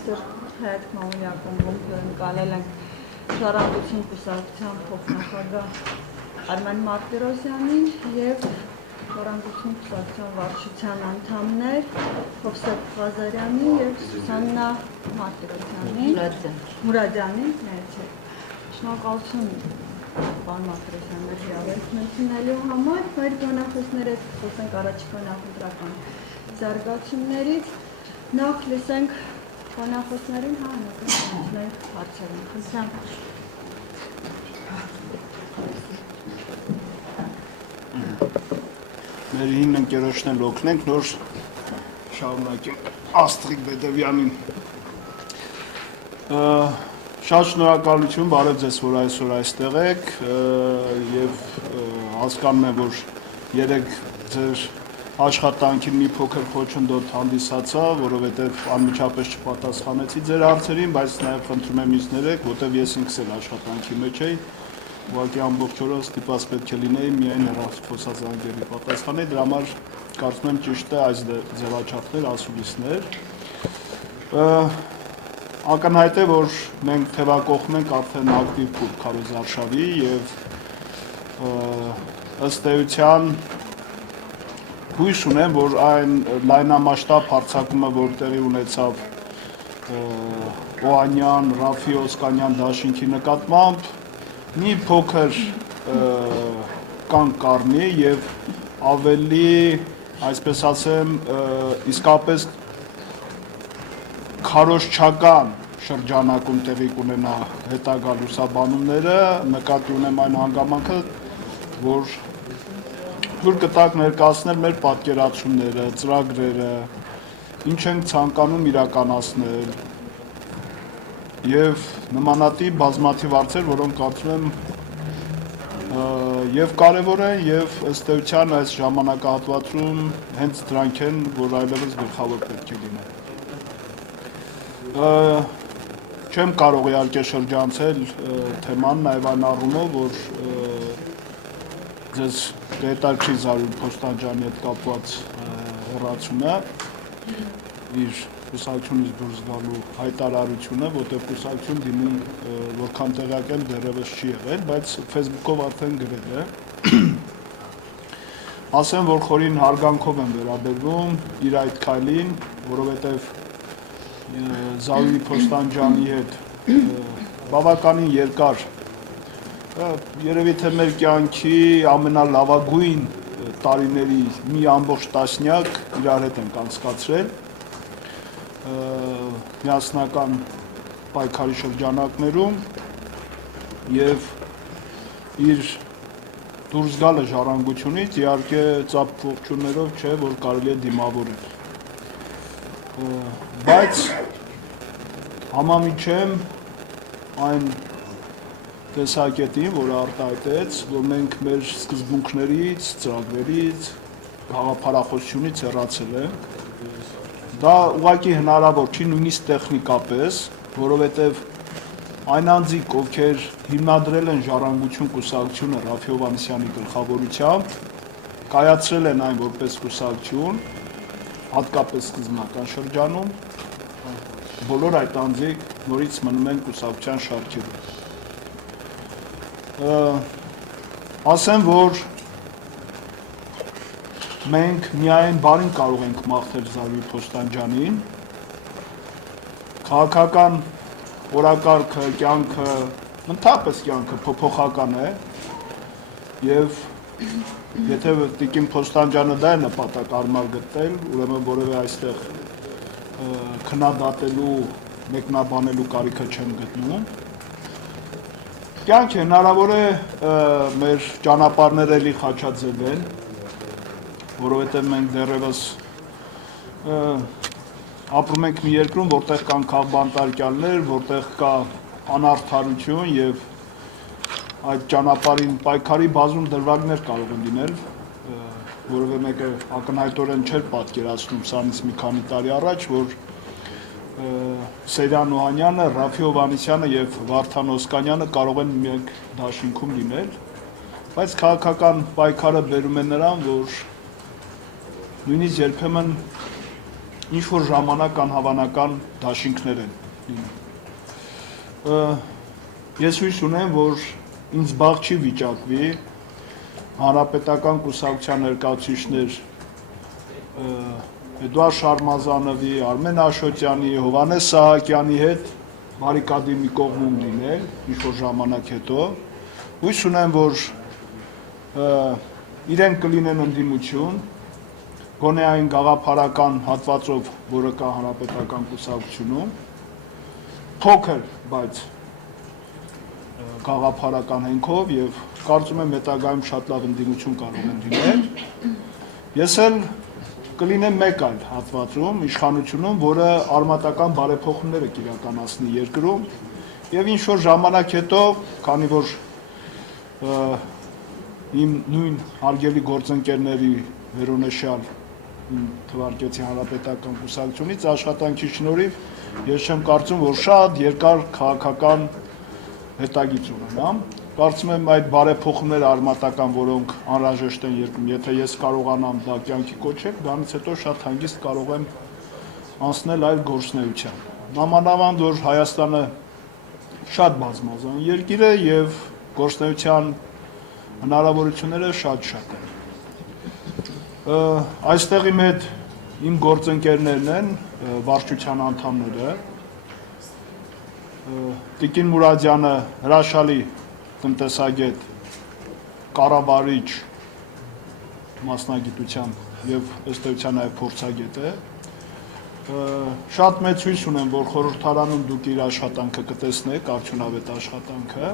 այսօր Հայաց Մամուլի ակումբում ընկալել ենք Ժառանգություն կուսակցության փոխնախագահ Արմեն Մարտիրոսյանին և Ժառանգություն կուսակցության վարչության անդամներ Հովսեփ Ղազարյանին և Սուսաննա Մուրադյանին շնորհակալություն պարոն Մարտիրոսյան մեր հրավերն ընդունելու համար, մեր բանախոսները խոսենք առաջիկա նախընտրական զարգացումներից, նախ լսենք բանախոսներին, նկատենք հարցերին, խնդրեմ։ Մեր հին ընկերոջն էլ օգնենք, նոր շարունակենք Աստղիկ Բեդևյանին։ Շատ շնորհակալություն, բարև ձեզ, որ այսօր այստեղ եք և հասկանում եմ, որ երեկ ձեր աշխատանքին մի փոքր խոչընդոտ հանդիսացա, որովհետև անմիջապես չպատասխանեցի ձեր հարցերին, բայց նաև խնդրում եմ ինձ ներեք, որտև ես ինքս էլ աշխատանքի մեջ էի, ուղղակի ամբողջ օրը ստիպված պետք է լինեի միայն հեռախոսազանգերի պատասխանել, դրա համար կարծում եմ ճիշտ է այս ձևաչափներ, ասուլիսներ։ Ակնհայտ է, որ մենք թևակողմ ենք արդեն ակտիվ Փուրք քարոզարշավի և ըստ էության հույս ունեմ, որ այն լայնամասշտաբ հարձակումը, որ տեղի ունեցավ Օհանյան, Ռաֆի Օսկանյան դաշինքի նկատմամբ, մի փոքր կանգ կառնի և ավելի, այսպես ասեմ, իսկապես քարոզչական շրջանակում տեղի կունենա հետագա լուսաբանումները, նկատի ունեմ այն հանգամանքը, որ թույլ կտակ ներկայացնել մեր պատկերացումները, ծրագրերը, ինչ ենք ցանկանում իրականացնել և նմանատիպ բազմաթիվ հարցեր, որոնք կարծում եմ և կարևոր են, և ըստ էության այս ժամանակահատվածում հենց դրանք են, որ այլևս գլխավոր պետք է լինեն։ Չեմ կարող իհարկե շրջանցել թեման նաև այն առումով, որ ձեզ կհետաքրքրի Զարուհի Փոստանջյանի հետ կապված հեռացումը, իր կուսակցությունից դուրս գալու հայտարարությունը, որտեղ կուսակցություն դիմում որքան տեղյակ եմ դեռևս չի եղել, բայց Facebook-ով արդեն գրել է։ Ասեմ, որ խորին հարգանքով եմ վերաբերվում իր այդ քայլին, որովհետև Զարուհի Փոստանջյանի հետ բավականին երկար, երևի թե մեր կյանքի ամենալավագույն տարիների մի ամբողջ տասնյակ իրար հետ ենք անցկացրել միասնական պայքարի շրջանակներում և իր դուրս գալը ժառանգությունից իհարկե ծափ ողջույններով չէ, որ կարելի է դիմավորել, բայց համամիջ եմ այն տեսակետին, որը արտահայտեց, որ մենք մեր սկզբունքներից, ծրագրերից, գաղափարախոսությունից հեռացել ենք, դա ուղղակի հնարավոր չի նույնիսկ տեխնիկապես, որովհետև այն անձիկ, ովքեր հիմնադրել են Ժառանգություն կուսակցությունը Ռաֆի Հովհաննիսյանի գլխավորությամբ, կայացրել են այն որպես կուսակցություն, հատկապես սկզբնական շրջանում, բոլոր այդ անձիկ նորից մնում են կուսակցության շարքերում։ Ասեմ, որ մենք միայն բարին կարող ենք մաղթել Զարուհի Փոստանջյանին, քաղաքական օրակարգը, կյանքը, ընդհանրապես կյանքը փոփոխական է և եթե տիկին Փոստանջյանը դա է նպատակ գտնել, ուրեմն որևէ այստեղ քննադատելու, մեկնաբանելու կարիքը չեմ գտնում։ Կյանք է, հնարավոր է մեր ճանապարհները էլի խաչաձևեն, որովհետև մենք դեռևս ապրում ենք մի երկրում, որտեղ կան քաղբանտարկյալներ, որտեղ կա անարդարություն և այդ ճանապարհին պայքարի բազում դրվագներ կարող են լինել, որևէ մեկը ակնհայտորեն չէր պատկերացնում սրանից մի քանի տարի առաջ, որ Սեյրան Օհանյանը, Ռաֆի Հովհաննիսյանը և Վարդան Օսկանյանը կարող են մեկ դաշինքում լինել, բայց քաղաքական պայքարը բերում է նրան, որ նույնիսկ երբեմն ինչ-որ ժամանակ անհավանական դաշինքներ են լինում։ Ես հույս ունեմ, որ ինձ բաղ չի վիճակվի հանրապետական կուսակցության ներկայացուցիչներ Էդուարդ Շարմազանովի, Արմեն Աշոտյանի, Հովհաննես Սահակյանի հետ բարիկադի մի կողմում լինել ինչ-որ ժամանակ հետո։ Հույս ունեմ, որ իրենք կլինեն ընդդիմություն, գոնե այն գաղափարական հատվածով, որը կա հանրապետական կուսակցությունում, փոքր, բայց գաղափարական հենքով եւ կարծում եմ հետագայում շատ լավ ընդդիմություն կարող են լինել։ Ես էլ կլինեմ մեկ այլ հատվածում, իշխանությունում, որը արմատական բարեփոխումներ է իրականացնի երկրում եւ ինչ որ ժամանակ հետո, քանի որ իմ նույն հարգելի գործընկերների վերոնշյալ թվարկեցի հանրապետական կուսակցությունից աշխատանքի շնորհիվ ես չեմ կարծում, որ շատ երկար քաղաքական հետագիծ ունենամ։ Կարծում եմ այդ բարեփոխումները արմատական, որոնք անհրաժեշտ են երկրում, եթե ես կարողանամ դա կյանքի կոչել, դրանից հետո շատ հանգիստ կարող եմ անցնել այլ գործունեության։ Նամանավանդ, որ Հայաստանը շատ բազմազան երկիր է եւ գործունեության հնարավորությունները շատ են։ Այստեղ իմ հետ իմ գործընկերներն են, վարչության անդամները, Տիկին Մուրադյանը հրաշալի տնտեսագետ, կառավարիչ մասնագիտությամբ եւ ըստ էության այլ փորձագետ է։ Շատ մեծ հույս ունեմ, որ խորհրդարանում դուք իր աշխատանքը կտեսնեք, արդյունավետ աշխատանքը։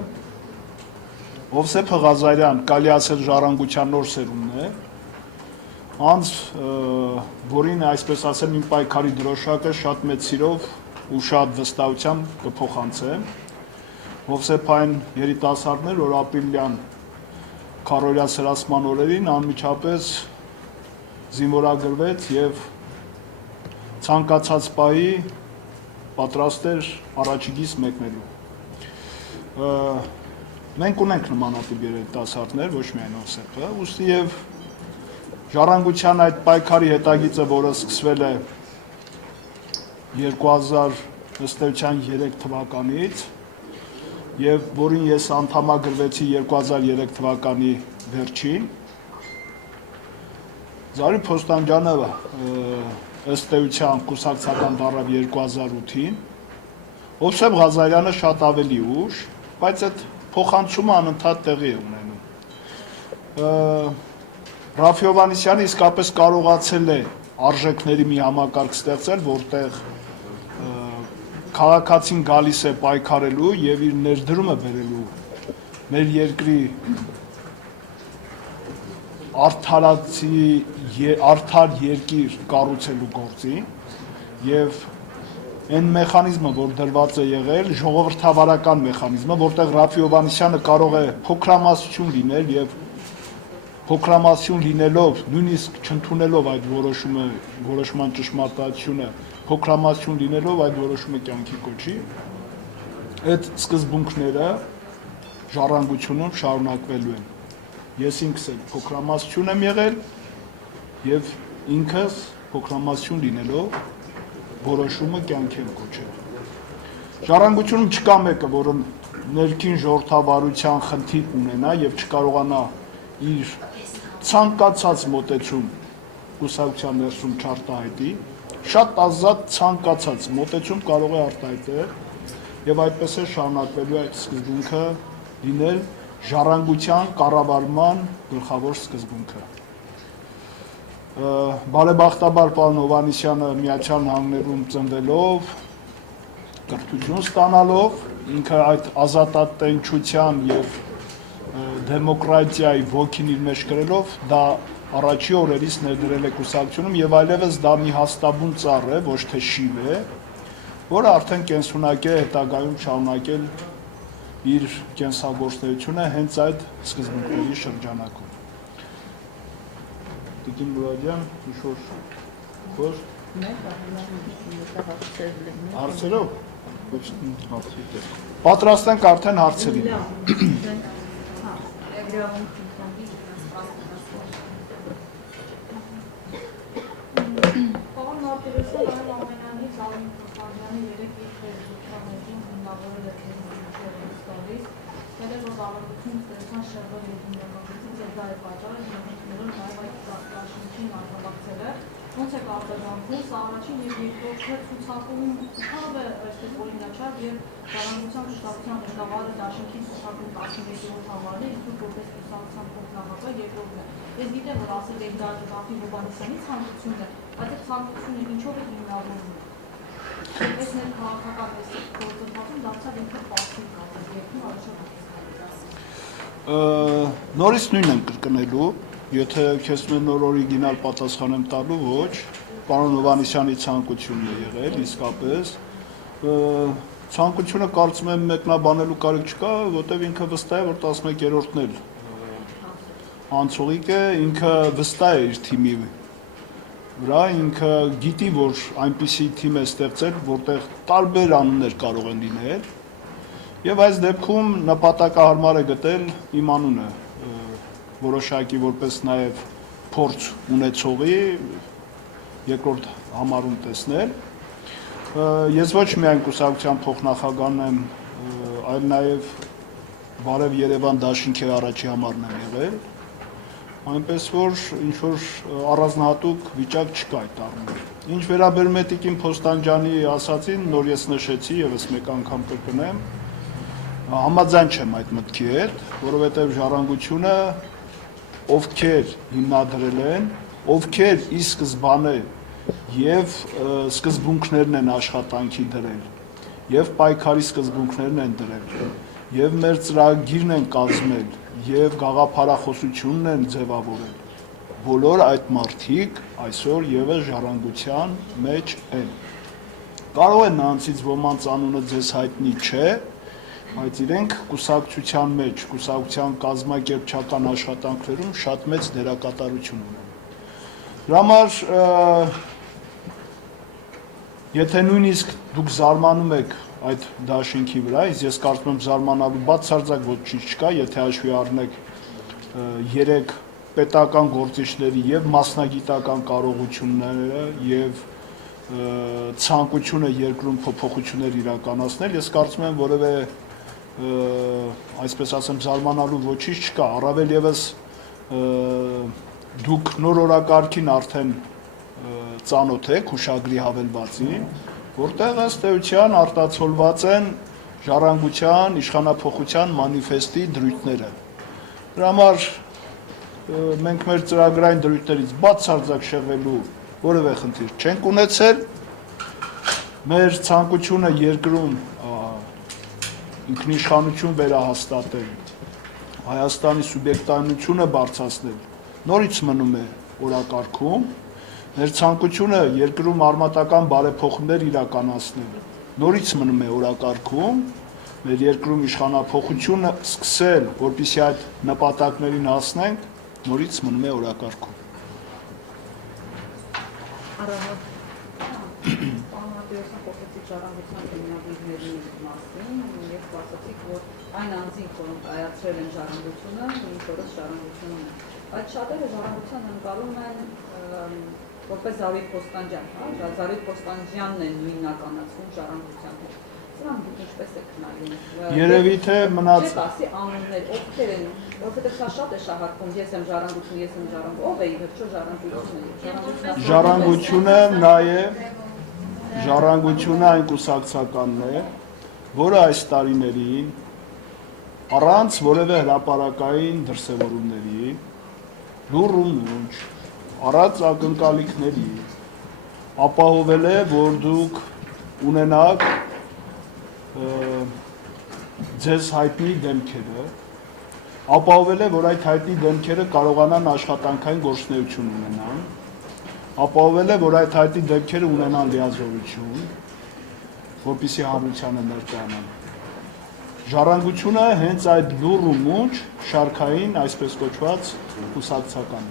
Հովսեփ Ղազարյան, կարելի ասել ժառանգության նոր սերունդն է, անց որին այսպես ասեմ իմ պայքարի դրոշակը շատ մեծ սիրով ու շատ վստահությամբ կփոխանցեմ։ Հովսեփ այն երիտասարդներ, որ ապրիլյան քառօրյա սրացման օրերին անմիջապես զինվորագրվեց եւ ցանկացած պահի պատրաստ էր առաջիկից մեկնելու։ Մենք ունենք նմանատիպ երիտասարդներ, ոչ միայն Հովսեփը, ուստի եւ ժառանգության այդ պայքարի հետագիծը, որը սկսվել է 2003 թվականից եւ որին ես անդամագրվեցի 2003 թվականի վերջին, Զարի Փոստանջանովը ըստ էության կուսակցական դառավ 2008-ին, Հովսեփ Ղազարյանը շատ ավելի ուշ, բայց այդ փոխանցումը անընդհատ տեղի է ունենում։ Ռաֆի Հովհաննիսյանը իսկապես կարողացել է արժեքների մի համակարգ ստեղծել, որտեղ քաղաքացին գալիս է պայքարելու եւ իր ներդրումը բերելու մեր երկրի արդար երկիր կառուցելու գործին եւ այն մեխանիզմը, որ դրված է եղել, ժողովրդավարական մեխանիզմը, որտեղ Ռաֆի Հովհաննիսյանը կարող է փոքրամասնություն լինել եւ փոքրամասնություն լինելով, նույնիսկ չընդունելով այդ որոշման ճշմարտությունը, փոքրամասնություն լինելով այդ որոշումը կյանքի կոչի, այդ սկզբունքները ժառանգությունում շարունակվելու են։ Ես ինքս էլ փոքրամասնություն եմ եղել եւ ինքս փոքրամասնություն լինելով որոշումը կյանքի եմ կոչել։ Ժառանգությունում չկա մեկը, որը ներքին ժողովրդավարության խնդիր ունենա եւ չկարողանա իր ցանկացած մոտեցում կուսակցության ներսում չարտահայտի, շատ ազատ ցանկացած մոտեցում կարող է արտահայտել եւ այդպես է շարունակվելու այդ սկզբունքը լինել ժառանգության կառավարման գլխավոր սկզբունքը։ Բարեբախտաբար պարոն Հովհաննիսյանը Միացյալ Նահանգներում ծնվելով, կրթություն ստանալով, ինքը այդ ազատատենչության եւ դեմոկրատիայի ոգին իր մեջ կրելով, դա առաջի օրերից ներդրել է կուսակցությունում եւ այլևս դա մի հաստաբուն ծառ է, ոչ թե շիվ է, որը արդեն կենսունակ է հետագայում շարունակել իր կենսագործունեությունը հենց այդ սկզբունքների շրջանակում։ Տիկին Մուրադյան, ինչ-որ խոսք։ Հարցերով։ Պատրաստ ենք արդեն հարցերի։ Պարոն Մարտիրոսյան, Զավին Կոստանդյանի երեք իր հիմնավորել է տարիս, դեռ որ ավանդություն ստեղծան շեղվել և հիմնավորեցից և դա է պատճառը հիմնավորներում նաև այդ դաշնությունն արտավակցելը, ոնց է արտագանքում, սա առաջին և երկրորդը ցուցակում իհավ է այսպես օրինաչափ և ժառանգության մշտական ղեկավարը դաշնքի ցուցակում 12-րդ համարն է, իսկ որպես կուսակցության փոխնախագահ երկրորդն է։ Ես գիտեմ, որ ասել եք դա Ղաֆի Հովհաննիսյանի ցանկությունն է, բայց այդ ցանկությունը ինչով է հիմնավորվում։ Այս ներքաղաքական գործընթացում դարձավ ինքը պարտքի կապ երկրում առաջին Նորից նույնն եմ կրկնելու, եթե քեզ նոր օրիգինալ պատասխան եմ տալու, ոչ, պարոն Հովհաննիսյանի ցանկությունն է եղել, իսկապես ցանկությունը կարծում եմ մեկնաբանելու կարիք չկա, որտեղ ինքը վստահ է, որ 11-րդն էլ անցողիկ է, ինքը վստահ է իր թիմի վրա, ինքը գիտի, որ այնպիսի թիմ է ստեղծել, որտեղ տարբեր անուններ կարող են լինել, եւ այս դեպքում նպատակահարմար է գտել իմ անունը, որոշակի որպես նաեւ փորձ ունեցողի երկրորդ համարում տեսնել։ Ես ոչ միայն կուսակցության փոխնախագահն եմ, այլ նաեւ Բարև Երևան դաշինքի առաջի համարն եմ եղել, այնպես որ ինչ-որ առանձնահատուկ վիճակ չկա այդ առումով։ Ինչ վերաբերում է Տիկին Փոստանջյանի ասածին, նոր ես նշեցի եւս մեկ անգամ կրկնեմ, համաձայն չեմ այդ մտքի հետ, որովհետեւ ժառանգությունը ովքեր հիմնադրել են, ովքեր ի սկզբանե եւ սկզբունքներն են աշխատանքի դրել, եւ պայքարի սկզբունքներն են դրել, եւ մեր ծրագիրն են կազմել, եւ գաղափարախոսությունն են ձևավորել։ Բոլոր այդ մարդիկ այսօր եւս ժառանգության մեջ են։ Կարող է նրանցից ոմանց անունը ձեզ հայտնի չէ, բայց իրենք կուսակցության մեջ, կուսակցության կազմակերպչական աշխատանքներում շատ մեծ դերակատարություն ունեն։ Դրա համար եթե նույնիսկ դուք զարմանում եք այդ դաշինքի վրա, ես կարծում եմ զարմանալու բացարձակ ոչինչ չկա, եթե հաշվի առնեք 3 պետական գործիչների եւ մասնագիտական կարողությունները եւ ցանկությունը երկրում փոփոխություններ իրականացնել, ես կարծում եմ որևէ այսպես ասեմ զարմանալու ոչինչ չկա, առավել եւս դուք նոր օրակարգին արդեն ծանոթ եք հուշագրի հավելվածին, որտեղ ըստ էության արտացոլված են ժառանգության իշխանափոխության մանիֆեստի դրույթները։ Դրա համար մենք մեր ծրագրային դրույթներից բացարձակ շեղվելու որևէ խնդիր չենք ունեցել։ Մեր ցանկությունը երկրում ինքնիշխանություն վերահաստատել, Հայաստանի սուբյեկտայնությունը բարձրացնել, նորից մնում է օրակարգում։ Մեր ցանկությունը երկրում արմատական բարեփոխումներ իրականացնել, նորից մնում է օրակարգում, մեր երկրում իշխանափոխությունը սկսել, որպեսզի այդ նպատակներին հասնենք, նորից մնում է օրակարգում։ Պարոն խոսեցիք ժառանգության հիմնադիրների մասին եւ ասացիք, որ այն անձինք, որոնք կայացրել են ժառանգությունը, ինչ որս ժառանգությունն է։ Բայց շատերը ժառանգության ընկալում են որպես Զավիթ Փոստանջյան, հա, Զավիթ Փոստանջյանն է նույնականացվում ժառանգության հետ։ Սրանք դուք ինչպես եք նայում։ Երևի թե մնաց ասի անուններ, ովքեր են, որովհետև սա շատ է շահարկվում, ես եմ ժառանգություն, ես եմ ժառանգություն, ով է ի վերջո ժառանգությունը։ Ժառանգությունը նաեւ ժառանգությունը այն կուսակցականն է, որը այս տարիներին առանց որևէ հրապարակային դրսևորումների լուռ ու մունջ առանց ակնկալիքների ապահովել է, որ դուք ունենաք ձեզ հայտնի դեմքերը, ապահովել է, որ այդ հայտնի դեմքերը կարողանան աշխատանքային գործունեություն ունենան, ապահովել է, որ այդ հայտնի դեմքերը ունենան լիազորություն, որպեսզի հանրությանը ներկայանան։ Ժառանգությունը հենց այդ լուռ ու մունջ շարքային, այսպես կոչված, կուսակցական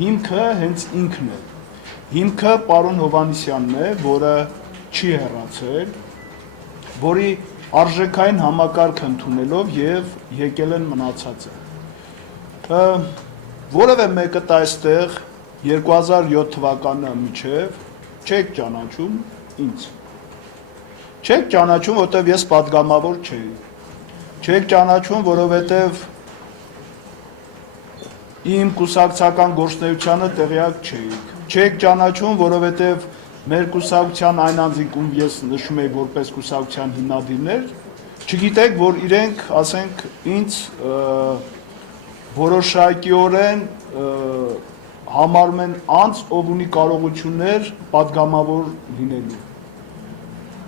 հիմքը հենց ինքն է։ Հիմքը պարոն Հովհաննիսյանն է, որը չի հեռացել, որի արժեքային համակարգ ընդունելով եւ եկել են մնացածը։ Որևէ մեկը այստեղ 2007 թվականը միջև չեք ճանաչում, ինձ։ Չեք ճանաչում, որովհետև ես պատգամավոր չէի։ Չեք ճանաչում, որովհետև իմ կուսակցական գործունեությանը տեղյակ չէիք։ Չեք ճանաչում, որովհետև մեր կուսակցության այն անձինք, ում ես նշում եի որպես կուսակցության հիմնադիրներ, չգիտեք, որ իրենք, ասենք, ինձ որոշակիորեն համարում են անձ, ով ունի կարողություններ պատգամավոր լինելու։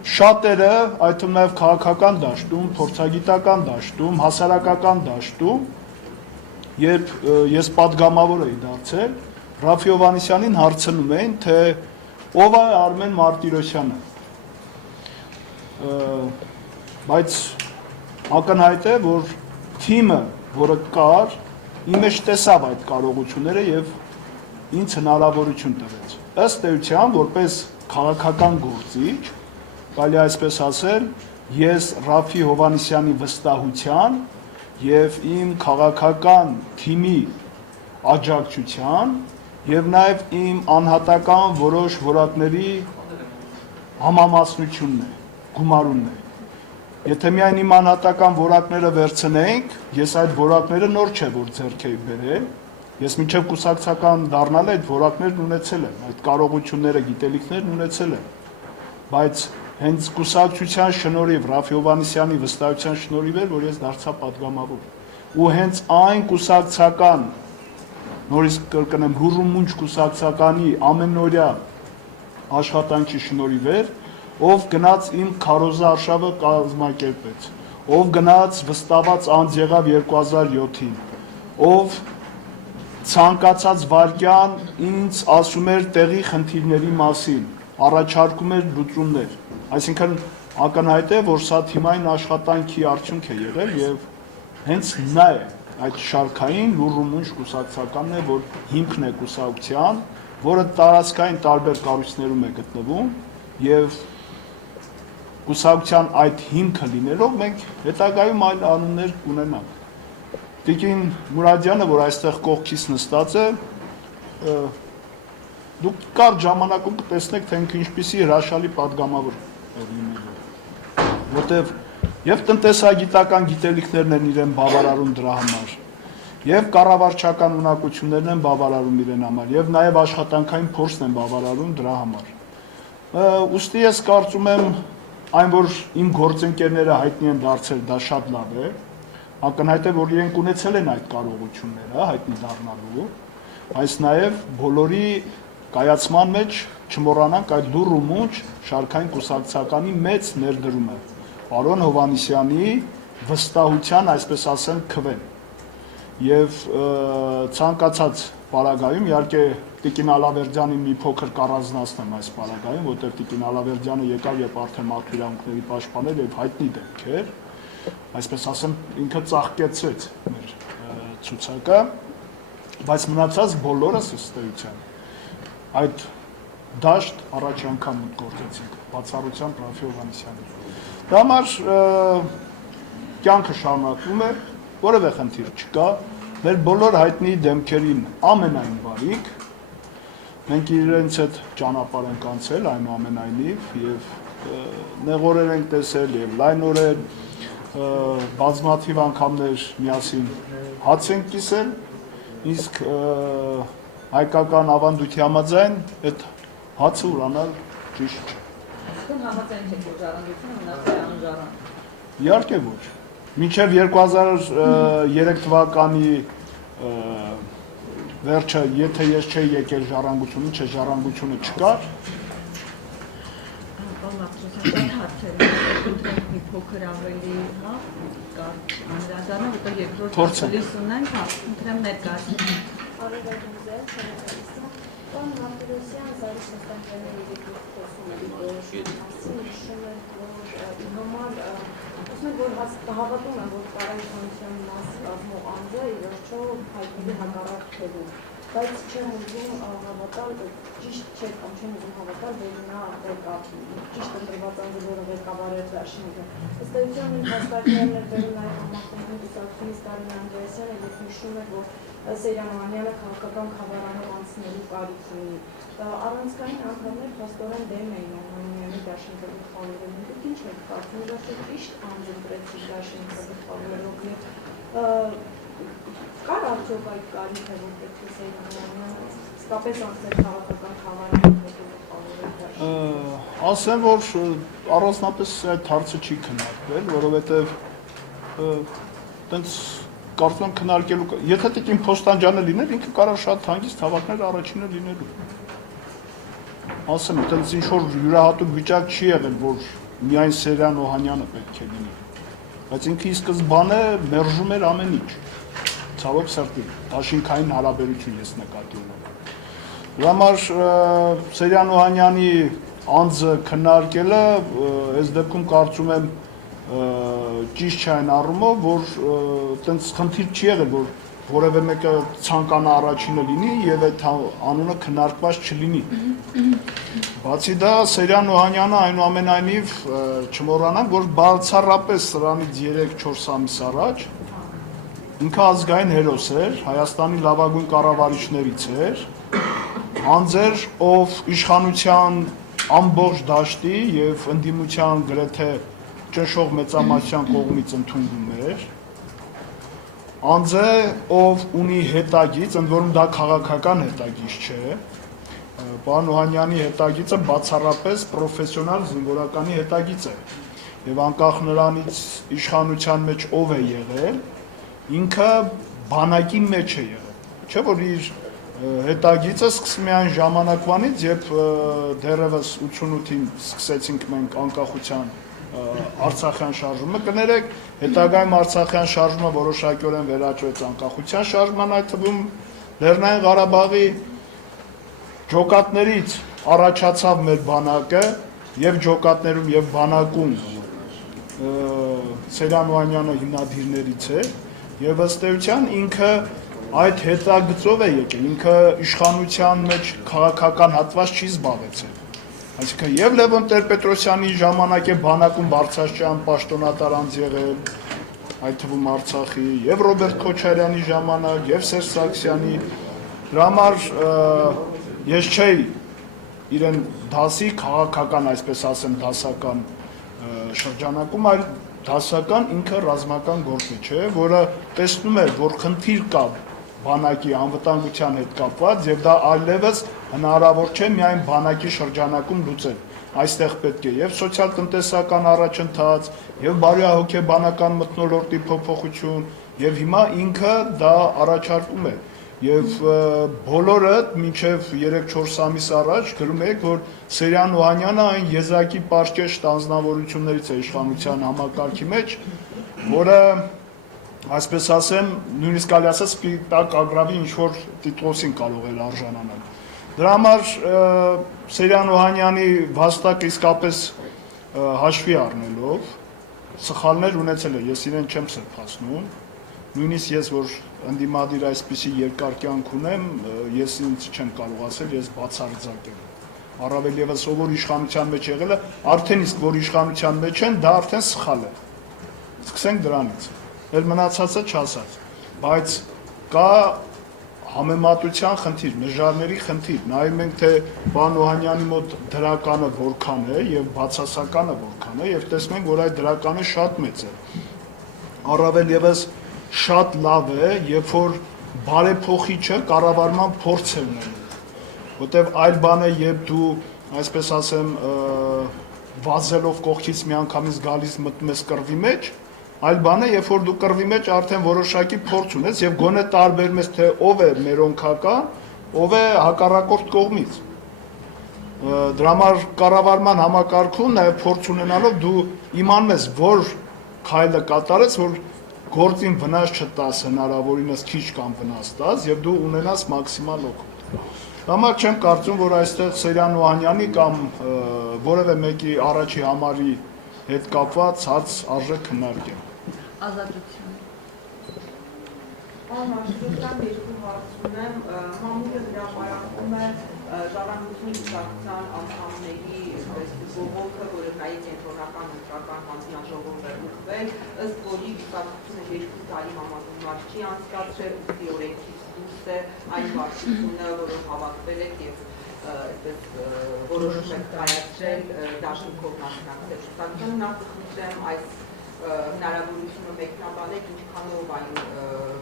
Շատերը, այդ թվում նաև քաղաքական դաշտում, փորձագիտական դաշտում, հասարակական դաշտում, երբ ես պատգամավոր էի դարձել, Ռաֆի Հովհաննիսյանին հարցնում էին, թե ով է Արմեն Մարտիրոսյանը։ Բայց ակնհայտ է, որ թիմը, որը կար, իմ մեջ տեսավ այդ կարողությունները եւ ինձ հնարավորություն տվեց։ Ըստ էության, որպես քաղաքական գործիչ, կարելի է այսպես ասել, ես Ռաֆի Հովհաննիսյանի վստահության եւ իմ քաղաքական թիմի աջակցության եւ նաեւ իմ անհատական որոշ որակների համամասնությունն է, գումարումն է։ Եթե միայն իմ անհատական որակները վերցնենք, ես այդ որակները նոր չէ, որ ձեռք էի բերել, ես մինչև կուսակցական դառնալ այդ որակներն ունեցել եմ, այդ կարողությունները, գիտելիքներն ունեցել եմ, բայց հենց կուսակցության շնորհիվ, Ռաֆի Հովհաննիսյանի վստահության շնորհիվ էր, որ ես դարձա պատգամավոր։ Ու հենց այն կուսակցական, նորից կրկնեմ, հուռումունջ կուսակցականի ամենօրյա աշխատանքի շնորհիվ էր, ով գնաց իմ քարոզը արշավը կազմակերպեց, ով գնաց վստահված անձ եղավ 2007-ին, ով ցանկացած վայրկյան ինձ ասում էր տեղի խնդիրների մասին, առաջարկում էր լուծումներ, այսինքն ակնհայտ է, որ սա թիմային աշխատանքի արդյունք է եղել եւ հենց նա է այդ շարքային լուռումունջ կուսակցականն է, որ հիմքն է կուսակցության, որը տարածքային տարբեր կառույցներում է գտնվում եւ կուսակցության այդ հիմքը լինելով մենք հետագայում այլ անուններ կունենանք։ Տիկին Մուրադյանը, որ այստեղ կողքից նստած է, դուք կարճ ժամանակում կտեսնեք, թե ինքը ինչպիսի հրաշալի պատգամավոր է լինելու, որտեղ եւ տնտեսագիտական գիտելիքներն են իրեն բավարարում դրա համար, եւ կառավարչական ունակություններն են բավարարում իրեն համար, եւ նաեւ աշխատանքային փորձն են բավարարում դրա համար։ Ուստի ես կարծում եմ, այն որ իմ գործընկերները հայտնի են դարձել, դա շատ լավ է, ակնհայտ է, որ իրենք ունեցել են այդ կարողությունները հայտնի դառնալու, բայց նաեւ բոլորի կայացման մեջ չմոռանանք այդ լուռումունջ շարքային կուսակցականի մեծ ներդրումը, պարոն Հովհաննիսյանի վստահության, այսպես ասեմ, քվեն։ Եվ ցանկացած պարագայում, իհարկե Տիկին Ալավերդյանին մի փոքր կառանձնացնեմ այս պարագայում, որտեղ Տիկին Ալավերդյանը եկավ եւ արդեն մարդու իրավունքների պաշտպան էր եւ հայտնի դեմք էր, այսպես ասեմ, ինքը ծաղկեցրեց մեր ցուցակը, բայց մնացած բոլորս ըստ էության այդ դաշտ առաջ անգամ մուտք գործեցինք, բացառությամբ Ռաֆի Հովհաննիսյանի։ Դա համար կյանքը շարունակվում է, որևէ խնդիր չկա, մեր բոլոր հայտնի դեմքերին ամենայն բարիք, մենք իրենց հետ ճանապարհ ենք անցել այնուամենայնիվ եւ նեղորեն ենք տեսել եւ լայնորեն բազմաթիվ անգամներ միասին հաց ենք կիսել, իսկ հայկական ավանդույթի համաձայն այդ հացը ուրանալ ճիշտ չէ։ Այսինքն համաձայն չեք, որ ժառանգությունը մնացել է անժառանգ։ Իհարկե ոչ։ Մինչև 2003 թվականի վերջը, եթե ես չէի եկել ժառանգությունը, չէ ժառանգությունը չկար։ Պարոն Մարտիրոսյան, հարցերը մի փոքր ավելի, հա, կարճ անդրադառնա, որտեղ երկրորդ լույս ունենք, հա, ընտրեմ ներկայացնել։ Արևելքում ձեր, պարոն Մարտիրոսյան, Զարուհի Նստանյանների երկրորդ խոսունների որոշումը մասին նշում է, որ համար որ հավատում եմ, որ Կարայ Հովհաննիսյանի մաս կազմող անձը ի վերջո հայտնի հակառակ թվում։ բայց չեմ ուզում հավատալ, ճիշտ չէ կամ չեմ ուզում հավատալ, որ նա ճիշտ ընտրված անձը, որը ղեկավարել դաշինքը։ Ըստ էության իմ հաստատներն էր բերում նաև համախմբի դիսակցիոնիստ Կարինե Անդրեասյանը և հիշում է, որ Սեյրան Օհանյանը քաղաքական խավարանով անցնելու կարիք ունի։ Առանցքային անդամներ փաստորեն դեմ էին Օհանյանի դաշինքը գլխավորելու։ Դուք ինչ եք կարծում, որ ճիշտ անձ ընտրեցիք դաշինքը գլխավորելով և կար արդյոք այդ կարիքը, որ պետք է Սեյրան Օհանյանը իսկապես անցնել քաղաքական խավարանով գլխավորել դաշինքը։ Ասեմ, որ առանձնապես այդ հարցը չի քննարկվել, որովհետև տենց կարծում եմ քննարկելու, եթե Տիկին Փոստանջյանը լիներ, ինքը կարող շատ հանգիստ հավաքներ առաջինը լինելու։ Ասեմ, տենց ինչ-որ յուրահատուկ վիճակ չի եղել, որ միայն Սեյրան Օհանյանը պետք է լինի, բայց ինքը ի սկզբանե մերժում էր ամեն ինչ, ցավոք սրտի, դաշինքային հարաբերություն ես նկատի ունեմ։ Դրա համար Սեյրան Օհանյանի անձը քննարկելը այս դեպքում կարծում եմ ճիշտ չէ այն առումով, որ տենց խնդիր չի եղել, որ որևէ մեկը ցանկանա առաջինը լինի եւ այդ անունը քննարկված չլինի։ Բացի դա Սեյրան Օհանյանը այնուամենայնիվ չմոռանանք, որ բացառապես սրանից 3-4 ամիս առաջ ինքը ազգային հերոս էր, Հայաստանի լավագույն կառավարիչներից էր, անձ էր, ով իշխանության ամբողջ դաշտի եւ ընդդիմության գրեթե ճնշող մեծամասնության կողմից ընդունվում էր, անձ է, ով ունի հետագիծ, ընդ որում դա քաղաքական հետագիծ չէ, պարոն Օհանյանի հետագիծը բացառապես պրոֆեսիոնալ զինվորականի հետագիծ է, եւ անկախ նրանից իշխանության մեջ ով է եղել, ինքը բանակի մեջ է եղել, չէ՞ որ իր հետագիծը սկսվում է այն ժամանակվանից, երբ դեռևս 88-ին սկսեցինք մենք անկախության Արցախյան շարժումը, կներեք, հետագայում Արցախյան շարժումը որոշակիորեն վերաճվեց անկախության շարժման, այդ թվում Լեռնային Ղարաբաղի ջոկատներից առաջացավ մեր բանակը եւ ջոկատներում եւ բանակում Սեյրան Օհանյանը հիմնադիրներից է եւ ըստ էության ինքը այդ հետագծով է եկել, ինքը իշխանության մեջ քաղաքական հատված չի զբաղեցել։ Այսինքն եւ Լևոն Տեր-Պետրոսյանի ժամանակ է բանակում Բարձրաստիճան պաշտոնատար անձ եղել, այդ թվում Արցախի, եւ Ռոբերտ Քոչարյանի ժամանակ, եւ Սերժ Սարգսյանի, դրա համար ես չէի իրեն դասի քաղաքական, այսպես ասեմ, դասական շրջանակում, այլ դասական ինքը ռազմական գործիչ է, որը տեսնում է, որ խնդիր կա բանակի անվտանգության հետ կապված եւ դա այլևս հնարավոր չէ միայն բանակի շրջանակում լուծել։ Այստեղ պետք է եւ սոցիալ-տնտեսական առաջընթաց, եւ բարոյահոգեբանական մթնոլորտի փոփոխություն, եւ հիմա ինքը դա առաջարկում է։ Եվ բոլորը մինչև 3-4 ամիս առաջ գրում եք, որ Սեյրան Օհանյանը այն եզակի պարճեշտ անձնավորություններից է իշխանության համակարգի մեջ, որը այսպես ասեմ, նույնիսկ կարելի ասած սպիտակ ագռավի ինչ-որ տիտղոսին կարող էր արժանանալ։ Դրա համար Սեյրան Օհանյանի վաստակը իսկապես հաշվի առնելով սխալներ ունեցել է, ես իրեն չեմ սրբացնում, նույնիսկ ես, որ ընդդիմադիր այսպիսի երկար կյանք ունեմ, ես ինձ չեմ կարող ասել, ես բացարձակ եմ։ Առավել ևս ով որ իշխանության մեջ եղել է, արդեն իսկ որ իշխանության մեջ են, դա արդեն սխալ է։ Սկսենք դրանից։ Էլ մնացածը չասած, բայց կա համեմատության խնդիր, մեժարների խնդիր, նայում ենք, թե պարոն Օհանյանի մոտ դրականը որքան է եւ բացասականը որքան է եւ տեսնում ենք, որ այդ դրականը շատ մեծ է։ Առավել ևս շատ լավ է, երբ որ բարեփոխիչը կառավարման փորձ է ունենում, որտեւ այլ բան է, երբ դու, այսպես ասեմ, վազելով կողքից միանգամից գալիս մտնում ես կռվի մեջ, այլ բան է, երբ որ դու կռվի մեջ արդեն որոշակի փորձ ունես եւ գոնե տարբերում ես, թե ով է մերոնքական, ով է հակառակորդ կողմից։ Դրա համար կառավարման համակարգում նաեւ փորձ ունենալով դու իմանում ես, որ քայլը կատարես, որ գործին վնաս չտաս, հնարավորինս քիչ կամ վնաս տաս եւ դու ունենաս մաքսիմալ օգուտ։ Դրա համար չեմ կարծում, որ այստեղ Սեյրան Օհանյանի կամ որևէ մեկի առաջի համարի հետ կապված հարց արժե քննարկել։ Ազատություն։ Անհաշվության երկու հարց ունեմ, մամուլը հրապարակում է ժառանգություն կուսակցության անդամների բողոքը, որը նաև կենտրոնական ընտրական հանձնաժողով է ուղղվել, ըստ որի կուսակցությունը 2 տարի համագումար չի անցկացրել, ուստի օրենքից դուրս է այն վարչությունը, որով հավաքվել եք եւ այսպես որոշում եք կայացրել դաշինքով մասնակցել կուսակցությանը, նախ կխնդրեմ այս հնարավորությունը մեկնաբանել, ինչքանով այն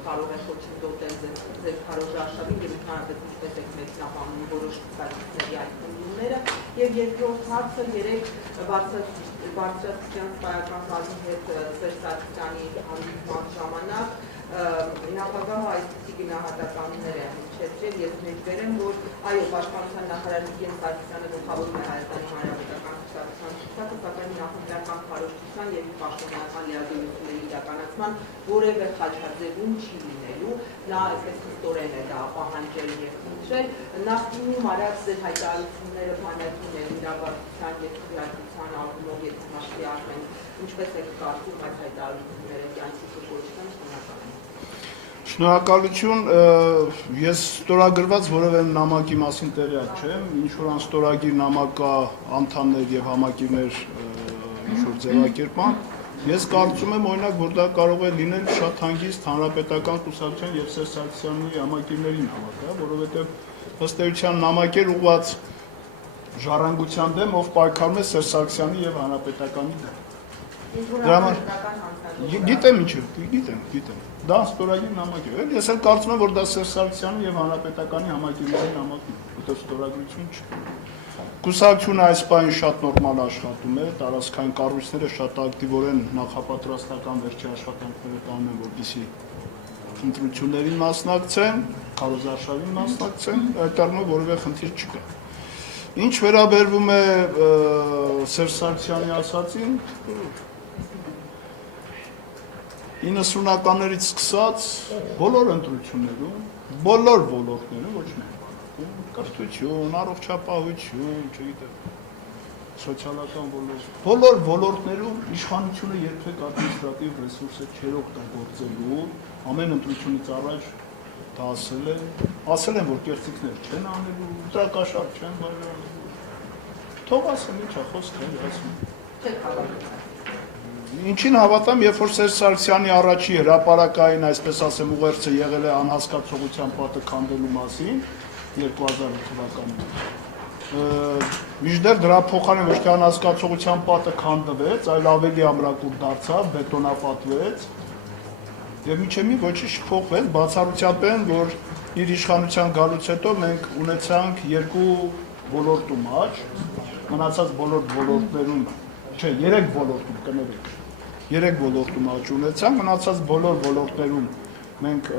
կարող է խոչընդոտել ձեր քարոզարշավին եւ ընդհանրապես ինչպես եք մեկնաբանում որոշ կուսակցությունների այդ ընդունումները եւ երկրորդ հարցը երեք բարձրաստիճան սպայական կազմի հետ Սերժ Սարգսյանի հանդիպման ժամանակ նախագահը այսպիսի գնահատականներ է հնչեցրել, ես մեջբերեմ, որ այո, պաշտպանության նախարար Վիգեն Սարգսյանը գլխավորում է Հայաստանի Հանրապետական կուսակցության շտաբը, սակայն նախընտրական քարոզչության եւ պաշտպանական լիազորությունների իրականացման որևէ խաչաձևում չի լինելու, նա այսպես խստորեն է դա պահանջել եւ խնդրել, նախկինում արած ձեր հայտարարությունները բանակի իրավարության եւ քրեատիվության առումով եթե հաշվի առնենք, ինչպես եք կարծում այս հայտարարությունները կյանքի կոչվեն Շնորհակալություն, ես ստորագրված որևէ նամակի մասին տեղյակ չեմ, ինչ որ անստորագիր նամակա անդամներ եւ համակիրներ ինչ որ ձևակերպան, ես կարծում եմ օրինակ, որ դա կարող է լինել շատ հանգիստ հանրապետական կուսակցության եւ Սերժ Սարգսյանի համակիրների նամակ, որովհետեւ ըստ էության նամակեր ուղղված ժառանգության դեմ, ով պայքարում է Սերժ Սարգսյանի եւ հանրապետականի դեմ։ Գիտեմ ինչ է, գիտեմ։ Դա ստորագիր նամակ է։ Ես էլ կարծում եմ, որ դա Սերժ Սարգսյանի եւ հանրապետականի համակիրների նամակն է, որտեղ ստորագրություն չկա։ Կուսակցությունը այս պահին շատ նորմալ աշխատում է, տարածքային կառույցները շատ ակտիվորեն նախապատրաստական վերջի աշխատանքները տանում են, որպեսզի ընտրություններին մասնակցեն, քարոզարշավին մասնակցեն, այդ առումով որևէ խնդիր չկա։ Ինչ վերաբերվում է Սերժ Սարգսյանի ասածին, 90-ականներից սկսած բոլոր ընտրություններում, բոլոր ոլորտներում, ոչ միայն կրթություն, առողջապահություն, չգիտեմ, սոցիալական բոլոր ոլորտներում իշխանությունը երբեք ադմինիստրատիվ ռեսուրսը չէր օգտագործելու, ամեն ընտրությունից առաջ դա ասել են, որ կեղծիքներ չեն անելու, ուտրակաշառ չեն բաժանելու, թող ասեն, ինչ է խոսքը, ասում։ Ինչին հավատամ, երբ որ Սերժ Սարգսյանի առաջի հրապարակային, այսպես ասեմ, ուղերձը եղել է անհասկացողության պատը քանդելու մասին 2008 թվականին։ Մինչդեռ դրա փոխարեն ոչ թե անհասկացողության պատը քանդվեց, այլ ավելի ամրակուր դարձավ, բետոնապատվեց, եւ միջև մի ոչինչ չփոխվեց, բացառությամբ են, որ իր իշխանության գալուց հետո մենք ունեցանք 2 ոլորտում աճ, մնացած բոլոր ոլորտներում, չէ, 3 ոլորտում կներեք։ 3 ոլորտում աճ ունեցանք, մնացած բոլոր ոլորտներում մենք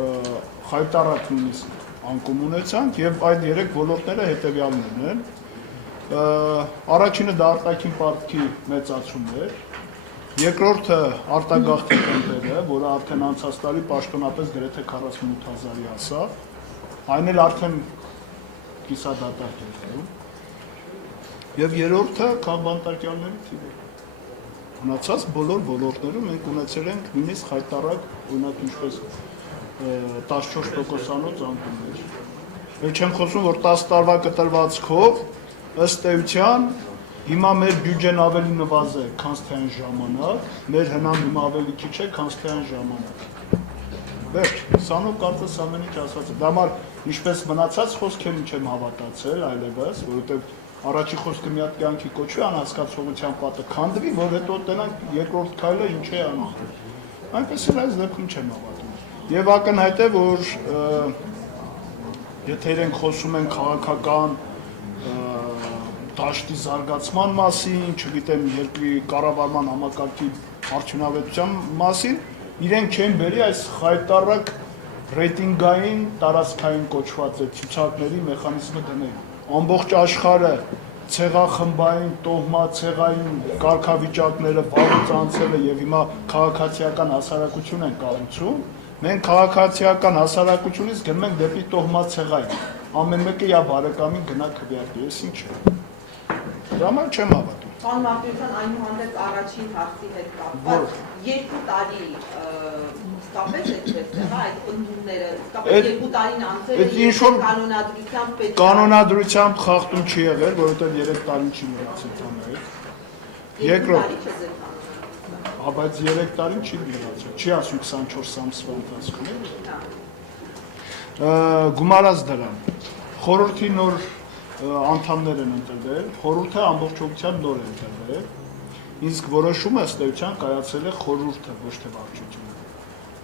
խայտառակ նույնիսկ անկում ունեցանք եւ այդ 3 ոլորտները հետեւյալներն են։ Առաջինը դա արտաքին պարտքի մեծացումն էր, երկրորդը արտագաղթի կենտրոնը, որը արդեն անցած տարի պաշտոնապես գրեթե 48000-ի հասավ, այն էլ արդեն կիսադատարկ էր դառնում։ Եվ երրորդը քաղբանտարկյալների թիվը։ Մնացած բոլոր ոլորտներում մենք ունեցել ենք նույնիսկ խայտառակ, օրինակ ինչպես 14%-անոց անկումներ։ Ես չեմ խոսում, որ 10 տարվա կտրվածքով ըստ էության հիմա մեր բյուջեն ավելի նվազ է, քան թե այն ժամանակ, մեր հնան հիմա ավելի քիչ է, քան թե այն ժամանակ։ Վերջ, սանով կարծես ամեն ինչ ասած է։ Դա համար ինչպես մնացած խոսքերին չեմ հավատացել այլևս, որովհետև առաջի խոսքը մի հատ կյանքի կոչվի անհասկացողության պատը քանդվի, որ հետո տենանք երկրորդ քայլը ինչ է անում։ Այնպես էլ այս դեպքում չեմ հավատում։ Եվ ակնհայտ է, որ եթե իրենք խոսում են քաղաքական դաշտի զարգացման մասին, չգիտեմ, երկրի կառավարման համակարգի արդյունավետության մասին, իրենք չեն բերի այս խայտառակ ռեյտինգային տարածքային կոչված է ցուցակների մեխանիզմը դնել։ Ամբողջ աշխարհը ցեղախմբային, տոհմացեղային կարգավիճակները վաղուց անցել է եւ հիմա քաղաքացիական հասարակություն են կառուցում։ Մենք քաղաքացիական հասարակությունից գնում ենք դեպի տոհմացեղային։ Ամեն մեկը իր բարեկամին գնա քվեարկի, ես ինչ։ Դրա համար չեմ հավատում։ Պարոն Մարտիրոսյան, այնուհանդերձ առաջին հարցի հետ կապված 2 տարի իսկապես այդպես է, այդ ընդունները, իսկապես 2 տարին անցել է կանոնադրությամբ խախտում չի եղել, որովհետև 3 տարին չի մնացել տանել։ Երկրորդ, բայց 3 տարին չի մնացել, չի ասում 24 ամսվա ընթացքում։ Գումարած դրան, խորհրդի նոր անդամներ են ընտրվել, խորհուրդը ամբողջությամբ նոր է ընտրվել, իսկ որոշումը ըստ էության կայացել է խորհուրդը, ոչ թե վարչությունը։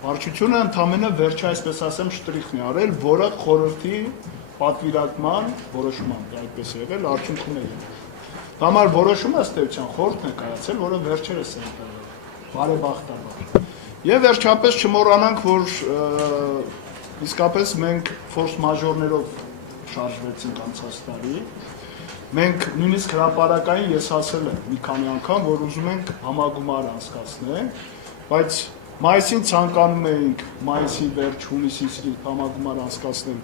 Վարչությունը ընդամենը վերջը, այսպես ասեմ, շտրիխն է արել, որը խորհրդի պատվիրակման որոշման, այդպես է եղել, արդյունքում է եղել։ Համար որոշումը ըստ էության խորհուրդն է կայացել, որը վերջերս է ընտրվել, բարեբախտաբար։ Եվ վերջապես չմոռանանք, որ իսկապես մենք ֆորս մաժորներով շարժվեցինք անցած տարի, մենք նույնիսկ հրապարակային ես ասել եմ մի քանի անգամ, որ ուզում ենք համագումար անցկացնել, բայց մայիսին ցանկանում էինք մայիսի վերջ, հունիսի սկիզբ համագումար անցկացնել,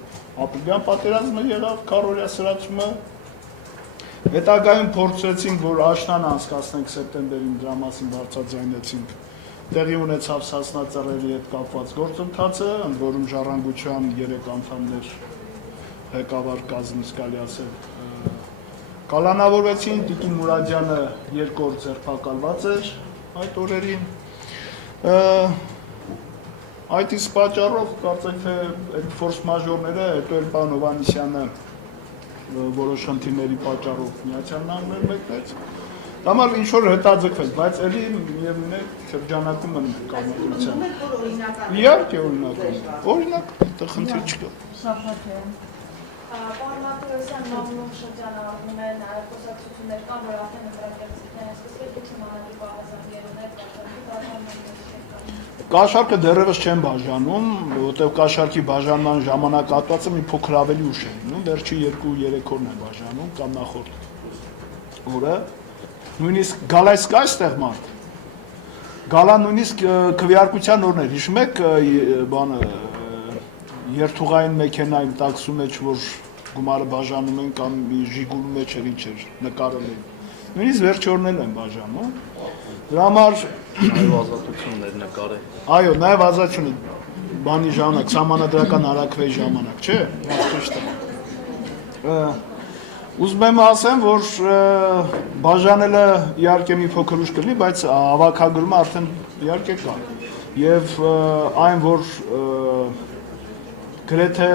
ապրիլյան պատերազմը եղավ, քառօրյա սրացումը, հետագայում փորձեցինք, որ աշնան անցկացնենք սեպտեմբերին, դրա մասին բարձրաձայնեցինք, տեղի ունեցավ Սասնածռերի հետ կապված գործընթացը, ընդ որում Ժառանգության 3 անդամներ ղեկավար կազմից կարելի ասել կալանավորվեցին, Տիկին Մուրադյանը 2 օր ձերբակալված էր այդ օրերին։ Այդ իսկ պատճառով կարծեք թե այդ ֆորս մաժորները, հետո էլ պարոն Հովհաննիսյանը որոշ խնդիրների պատճառով Միացյալ Նահանգներ մեկնեց։ Համար ինչ որ հետաձգվեց, բայց էլի միևնույն է շրջանակում են կազմակերպության։ Իհարկե օրինակ, դա խնդիր չկա։ Պարոն Մարտիրոսյան, մամուլում շրջանառվում են խոսակցություններ կան, որ արդեն ընտրակերպցիքներ են սկսվել, դուք նմանատիպ ահազանգերուներ Կաշառքը դեռևս չեն բաժանում, որտեղ կաշառքի բաժանման ժամանակահատվածը մի փոքր ավելի ուշ է լինում, վերջի 2-3 օրն է բաժանում կամ նախորդ օրը։ Նույնիսկ գալայս կա այստեղ մարդ։ Գալա նույնիսկ քվեարկության օրն էր, հիշում եք բանը երթուղային մեքենայում տաքսու մեջ, որ գումարը բաժանում են կամ մի ժիգուլու մեջ էր ինչ էր նկարել են։ Նույնիսկ վերջ օրներն են բաժանում։ Դրա համար Այո, ազատություններ նկարել։ Այո, նաև ազատությունը բանի ժամանակ, սահմանադրական հարակվեի ժամանակ, չէ՞։ Ուզում եմ ասեմ, որ բաժանելը իհարկե մի փոքր ուշ կլինի, բայց հավաքագրումը արդեն իհարկե կա։ Եվ այն, որ գրեթե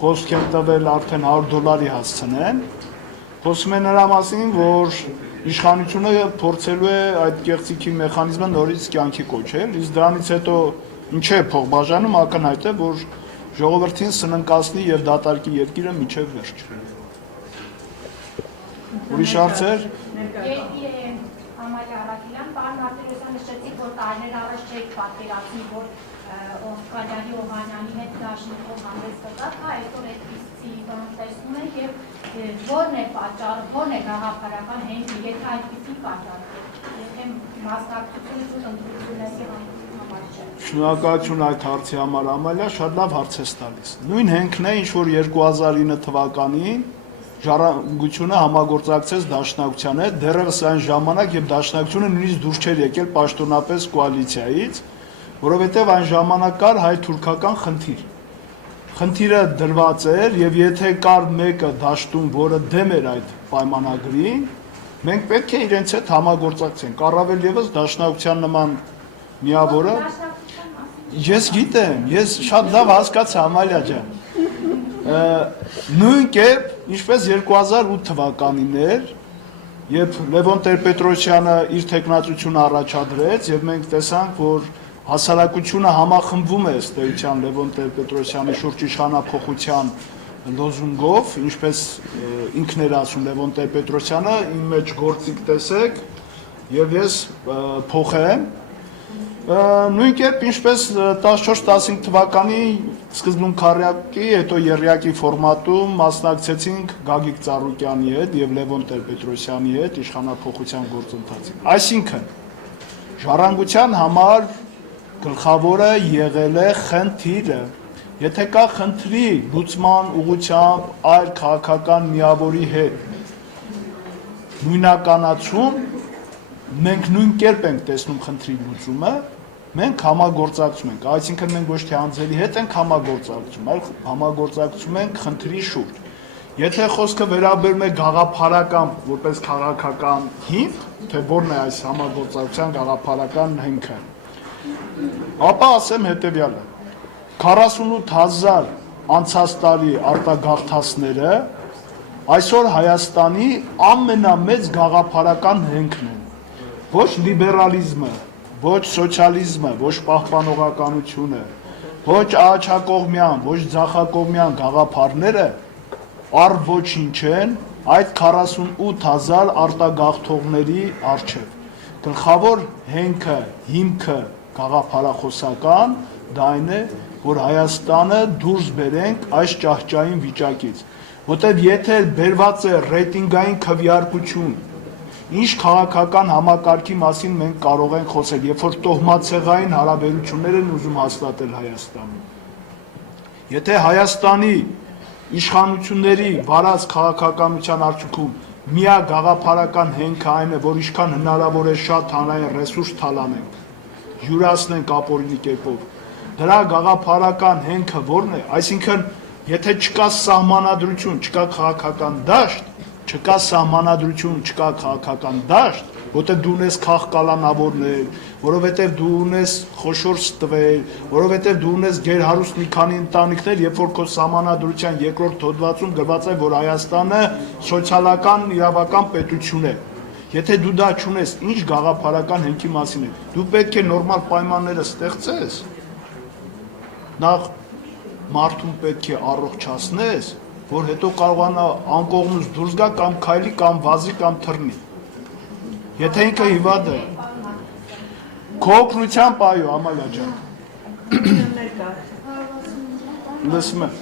խոսք են տվել արդեն $100 հասցնեն, խոսում է նրա մասին, որ իշխանությունը փորձելու է այդ կեղծիքի մեխանիզմը նորից կյանքի կոչել, իսկ դրանից հետո ինչ է փոխբաժանում, ակնհայտ է, որ ժողովրդին սննկացնի եւ դատարկի երկիրը մինչեւ վերջ։ Ուրիշ հարցեր։ Համարյա Արաքելյան, պարոն Մարտիրոսյան, նշեցիք, որ տարիներ առաջ չեք պատկերացնի, որ Օսկարյանի Օհանյանի հետ դաշնիկով հանդես կգաք, այսօր այդպիսի բան տեսնում եք եւ որն է պատճառը, որն է գաղափարական հենց եթե այդպիսի պատճառ է, եթե մասնակցությունը ընդդիմությունների համար չէ։ Շնորհակալություն այդ հարցի համար, Ամալիա, շատ լավ հարց ես տալիս։ Նույն հենքն է, ինչ որ 2009 թվականին Ժառանգությունը համագործակցեց Դաշնակցության հետ, դեռևս այն ժամանակ, երբ Դաշնակցությունը նույնիսկ դուրս չէր եկել պաշտոնապես կոալիցիայից, որովհետև այն ժամանակ կար հայ-թուրքական խնդիր։ Խնդիրը դրված էր եւ եթե կար մեկը դաշտում, որը դեմ էր այդ պայմանագրին, մենք պետք է իրենց հետ համագործակցենք։ Առավել եւս Դաշնակցության նման միավորը ես գիտեմ, ես շատ լավ հասկացա Ամալիա ջան։ Նույն կերպ, ինչպես 2008 թվականին էր, երբ Լևոն Տեր-Պետրոսյանը իր տեխնացությունը առաջադրեց եւ մենք տեսանք, որ հասարակությունը համախմբվում է ըստ էության Լևոն Տեր-Պետրոսյանի շուրջ իշխանափոխության լոզունգով, ինչպես ինքն էր ասում Լևոն Տեր-Պետրոսյանը, իմ մեջ գործիք տեսեք եւ ես փոխեմ։ Նույն կերպ ինչպես 14-15 թվականի սկզբում քարյակի, հետո եռյակի ֆորմատում մասնակցեցինք Գագիկ Ծառուկյանի հետ եւ Լևոն Տեր-Պետրոսյանի հետ իշխանափոխության գործընթացին։ Այսինքն Ժառանգության համար գլխավորը եղել է խնդիրը։ Եթե կա խնդրի լուծման ուղղությամբ այլ քաղաքական միավորի հետ նույնականացում, մենք նույն կերպ ենք տեսնում խնդրի լուծումը, մենք համագործակցում ենք, այսինքն մենք ոչ թե անձերի հետ ենք համագործակցում, այլ համագործակցում ենք խնդրի շուրջ։ Եթե խոսքը վերաբերում է գաղափարական, որպես քաղաքական հիմք, թե որն է այս համագործակցության գաղափարական հիմքը, ապա ասեմ հետևյալը. 48,000 անցած տարի արտագաղթածները այսօր Հայաստանի ամենամեծ գաղափարական հենքն են։ Ոչ լիբերալիզմը, ոչ սոցիալիզմը, ոչ պահպանողականությունը, ոչ աջակողմյան, ոչ ձախակողմյան գաղափարները առ ոչինչ են այդ 48,000 արտագաղթողների առջև։ Գլխավոր հենքը, հիմքը գաղափարախոսական դա այն է, որ Հայաստանը դուրս բերենք այս ճահճային վիճակից, որտեղ եթե բերված է ռեյտինգային քվեարկություն, ինչ քաղաքական համակարգի մասին մենք կարող ենք խոսել, երբ որ տոհմացեղային հարաբերություններ են ուզում հաստատել Հայաստանում։ Եթե Հայաստանի իշխանությունների վարած քաղաքականության արդյունքում միակ գաղափարական հենքը այն է, որ ինչքան հնարավոր է շատ հանրային ռեսուրս թալանենք, յուրացնենք ապօրինի կերպով, դրա գաղափարական հենքը որն է, այսինքն եթե չկա սահմանադրություն, չկա քաղաքական դաշտ, չկա սահմանադրություն, չկա քաղաքական դաշտ, որտեղ դու ունես քաղկալանավորներ, որովհետև դու ունես խոշոր ստվեր, որովհետև դու ունես գերհարուստ մի քանի ընտանիքներ, երբ որ քո սահմանադրության երկրորդ հոդվածում գրված է, որ Հայաստանը սոցիալական իրավական պետություն է։ Եթե դու դա չունես, ինչ գաղափարական հենքի մասին է, դու պետք է նորմալ պայմանները ստեղծես, նախ մարդուն պետք է առողջացնես, որ հետո կարողանա անկողնուց դուրս գա կամ քայլի, կամ վազի, կամ թռնի։ Եթե ինքը հիվանդ է, քո օգնությամբ այո, Ամալիա ջան։ Լսում եմ։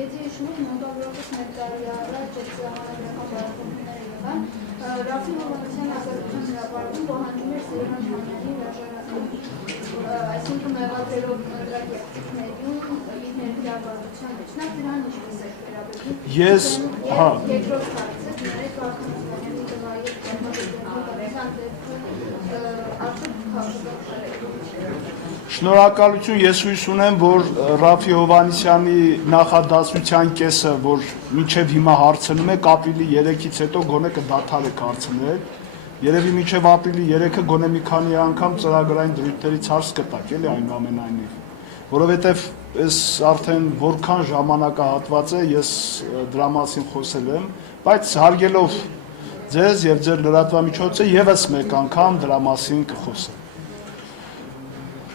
Եթե հիշում եք, մոտավորապես մեկ տարի առաջ այդ համանadrական բարեփոխումները եղան, Ռաֆի Հովհաննիսյանի ազատության հրապարակում պահանջում էր Սերժան Թանյանի հրաժարականը, այսինքն մեղադրելով դրա կեղծիքներում իր ներգրավվածության մեջ։ Նա դրան ինչպես է վերաբերվում։ Ես, հա։ Երկրորդ հարցը դրեք Վարդանյանի տղայի Շնորհակալություն, ես հույս ունեմ, որ Ռաֆի Հովհաննիսյանի նախադասության կեսը, որ մինչև հիմա հարցնում եք, ապրիլի 3-ից հետո գոնե կդադարեք հարցնել, երևի մինչև ապրիլի 3-ը գոնե մի քանի անգամ ծրագրային դրույթներից հարց կտակ, էլի այնուամենայնիվ, որովհետև ես արդեն որքան ժամանակահատված է, ես դրա մասին խոսել եմ, բայց հարգելով ձեզ եւ ձեր լրատվամիջոցը եւս մեկ անգամ դրա մասին կխոսեմ։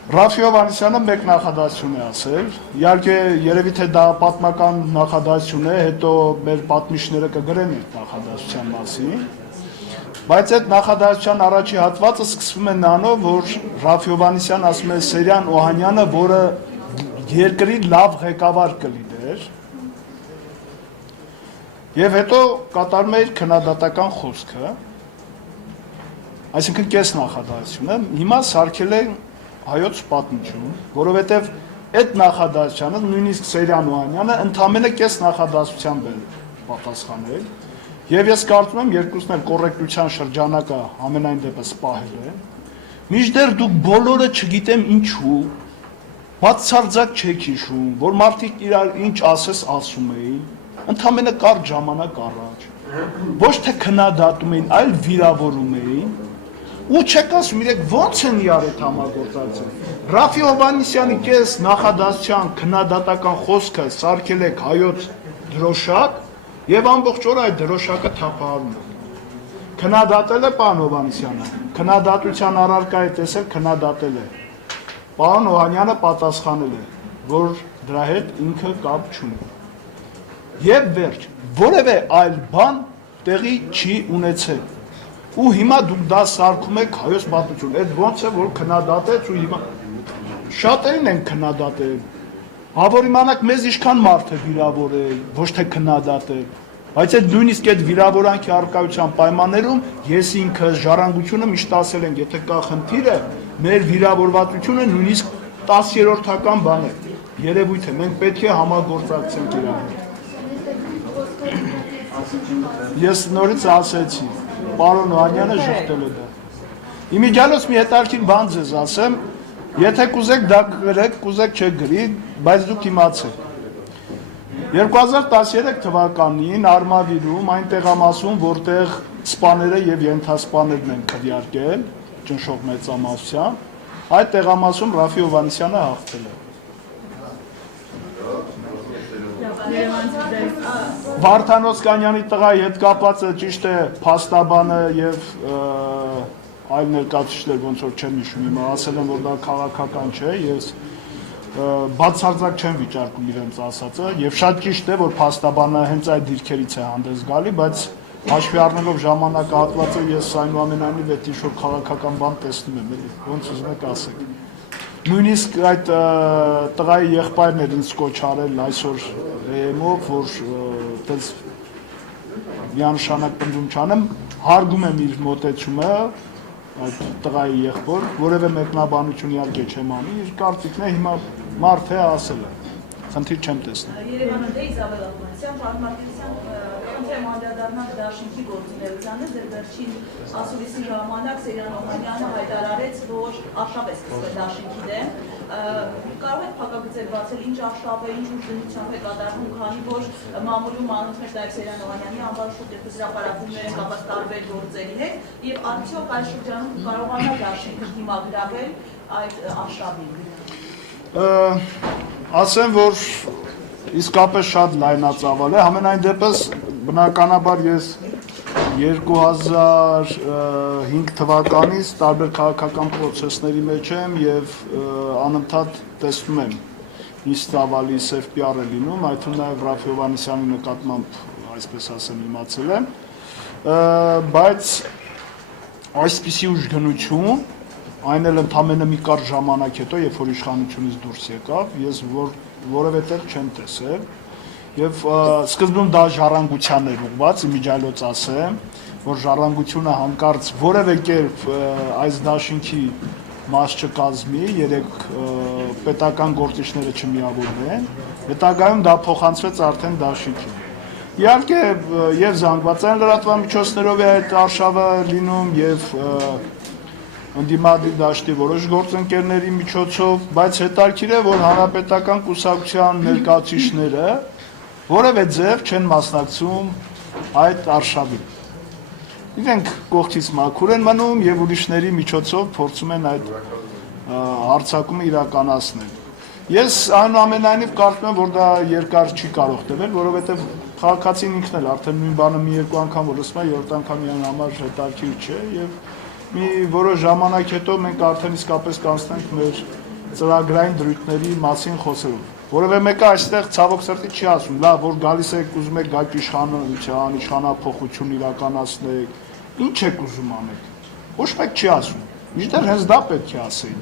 Ռաֆի Հովհաննիսյանը մեկ նախադասություն է ասել, իհարկե երևի թե դա պատմական նախադասություն է, հետո մեր պատմիչները կգրեն այդ նախադասության մասին, բայց այդ նախադասության առաջի հատվածը սկսվում է նրանով, որ Ռաֆի Հովհաննիսյանը ասում է Սերյան Օհանյանը, որը երկրի լավ ղեկավար կլիներ, եւ հետո կատարում է իր քննադատական խոսքը, այսինքն կես նախադասությունը, հիմա սարքել է հայոց պատմություն, որովհետև այդ նախադասությանը նույնիսկ Սերյան Օհանյանը ընդամենը կես նախադասությամբ է պատասխանել, եւ ես կարծում եմ երկուսն էլ կոռեկտության շրջանակը ամենայն դեպս պահել է, մինչդեռ դուք բոլորը չգիտեմ ինչու, բացարձակ չեք հիշում, որ մարդիկ իրար ինչ ասես ասում էին, ընդամենը կարճ ժամանակ առաջ, ոչ թե քննադատում էին, այլ վիրավորում էին, ու չեք ասում իրեք ոնց են իրար այդ համագործակցել։ Ռաֆի Հովհաննիսյանի կես նախադասության քննադատական խոսքը սարքել եք հայոց դրոշակ եւ ամբողջ օր այդ դրոշակը թափահարում եք։ Քննադատել է պարոն Հովհաննիսյանը, քննադատության առարկա է տեսել, քննադատել է։ Պարոն Օհանյանը պատասխանել է, որ դրա հետ ինքը կապ չունի։ Եվ վերջ, որևէ այլ բան տեղի չի ունեցել։ Ու հիմա դուք դա սարքում եք հայոց պատմություն, այդ ոնց է, որ քննադատեց ու հիմա շատերին են քննադատել, որ իմանաք մեզ ինչքան մարդ է վիրավորել, ոչ թե քննադատել, բայց այդ նույնիսկ այդ վիրավորանքի առկայության պայմաններում ես ինքս ժառանգությունը միշտ ասել ենք, եթե կա խնդիրը, մեր վիրավորվածությունը նույնիսկ 10-րդական բան է, երևույթ է, մենք պետք է համագործակցենք իրար հետ։ Ես նորից ասեցի, պարոն Օհանյանը ժխտել է դա։ Իմիջիալոց մի հետարքին բան ձեզ ասեմ, եթե կուզեք դա գրեք, կուզեք չեք գրի, բայց դուք իմացեք։ 2013 թվականին Արմավիրում այն տեղամասում, որտեղ սպաները եւ ենթասպաներն են քվեարկել, ճնշող մեծամասնությամբ, այդ տեղամասում Ռաֆի Հովհաննիսյանը հաղթել է։ Վարդան Օսկանյանի տղայի հետ կապված է ճիշտ է փաստաբանը եւ այլ ներկայացուցիչներ ոնց որ չեմ հիշում, հիմա ասել են որ դա քաղաքական չէ, ես բացարձակ չեմ վիճարկում իրենց ասածը եւ շատ ճիշտ է որ փաստաբանը հենց այդ դիրքերից է հանդես գալի, բայց հաշվի առնելով ժամանակահատվածը ես այնուամենայնիվ այդ ինչ-որ քաղաքական բան տեսնում եմ, էլի, ոնց ուզում եք ասեք։ Նույնիսկ այդ տղայի եղբայրն էր ինձ կոչ արել այսօր ԵՄ-ով, որ այդպես միանշանակ պնդում չանեմ, հարգում եմ իր մոտեցումը, այդ տղայի եղբոր, որևէ մեկնաբանություն իհարկե չեմ անի, իր կարծիքն է հիմա մարդ է ասել է, խնդիր չեմ տեսնում։ Երևանը դե Իզաբել Աղբանեսյան, Պարմատիսյան, խնդրեմ անդրադառնալ Դաշինքի գործունեությանը, ձեր վերջին ասուլիսի ժամանակ Սերյան Օհանյանը հայտարարեց, որ արշավ է սկսվել Դաշինքի դեմ, կարող եք փակագծեր բացել, ինչ արշավ է, ինչ ուժգնությամբ է կատարվում, քանի որ մամուլում անուններ նաև Սերյան Օհանյանի անվան շուտ հրապարակումներ են կապված տարբեր գործերի հետ, եւ արդյոք այս շրջանում կարողանա Դաշինքը դիմագրավել այդ արշավին։ Ասեմ, որ իսկապես շատ լայնածավալ է, համենայն դեպս բնականաբար ես 2005 թվականից տարբեր քաղաքական պրոցեսների մեջ եմ եւ անընդհատ տեսնում եմ ինչ ծավալի սև PR է լինում, այդ թվում նաեւ Ռաֆի Հովհաննիսյանի նկատմամբ, այսպես ասեմ, իմացել եմ, բայց այսպիսի ուժգնություն այն էլ ընդամենը մի կարճ ժամանակ հետո, երբ որ իշխանությունից դուրս եկավ, ես որևէ տեղ չեմ տեսել եւ սկզբում դա ժառանգության էր ուղղված, իմիջիալոց ասեմ, որ ժառանգությունը հանկարծ որևէ կերպ այս դաշինքի մաս չկազմի, երեք պետական գործիչները չմիավորվեն, հետագայում դա փոխանցվեց արդեն դաշինքին։ Իհարկե եւ զանգվածային լրատվամիջոցներով է այդ արշավը լինում եւ ընդդիմադիր դաշտի որոշ գործընկերների միջոցով, բայց հետաքրքիր է, որ հանրապետական կուսակցության ներկայացուցիչները որևէ ձև չեն մասնակցում այդ արշավին։ Իրենք կողքից մաքուր են մնում եւ ուրիշների միջոցով փորձում են այդ հարձակումը իրականացնել։ Ես այնուամենայնիվ կարծում եմ, որ դա երկար չի կարող տևել, որովհետեւ քաղաքացին ինքն էլ արդեն նույն բանը մի երկու անգամ որ լսում է, երրորդ անգամ իրեն համար հետաքրքիր չէ եւ մի որոշ ժամանակ հետո մենք արդեն իսկապես կանցնենք մեր ծրագրային դրույթների մասին խոսելով։ Որովհետեւ մեկը այստեղ ցավոք սրտի չի ասում, լավ, որ գալիս եք ուզում եք գաք իշխանափոխություն իրականացնեք, ինչ եք ուզում անեք։ Ոչ մեկ չի ասում։ Միշտ հենց դա պետք է ասեին։